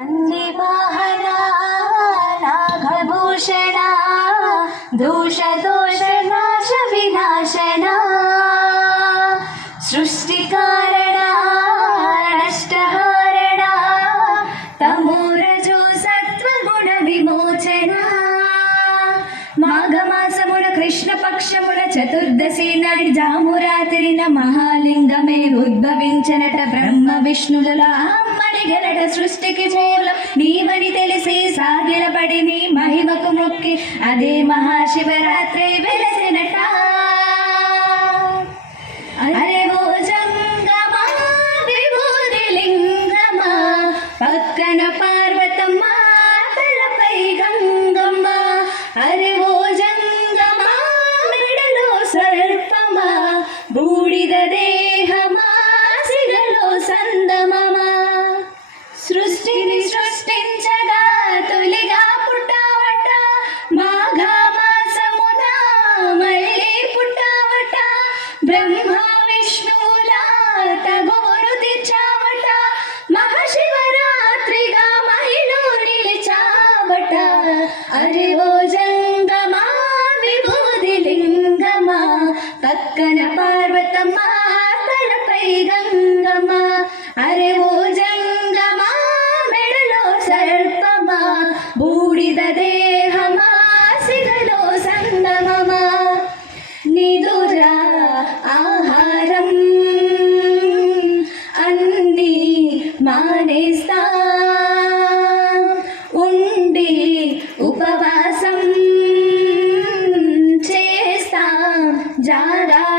वाहना नागभूषणा दोषनाश विनाशना सृष्टिकारणा नष्टहारणा तमोरजो सत्वगुण विमोचना మాఘమాసమున కృష్ణపక్షమున చతుర్దశి నాడి జామురాత్రిన మహాలింగమే ఉద్భవించనట బ్రహ్మ విష్ణువుల అమ్మని గనట సృష్టికి మూలం నీవని తెలిసి సాగిలపడి నీ మహిమకు మొక్కి అదే మహాశివరాత్రి వెలసినట. అరే ఓ జంగమా విభూతి లింగమా పక్కన పార్వ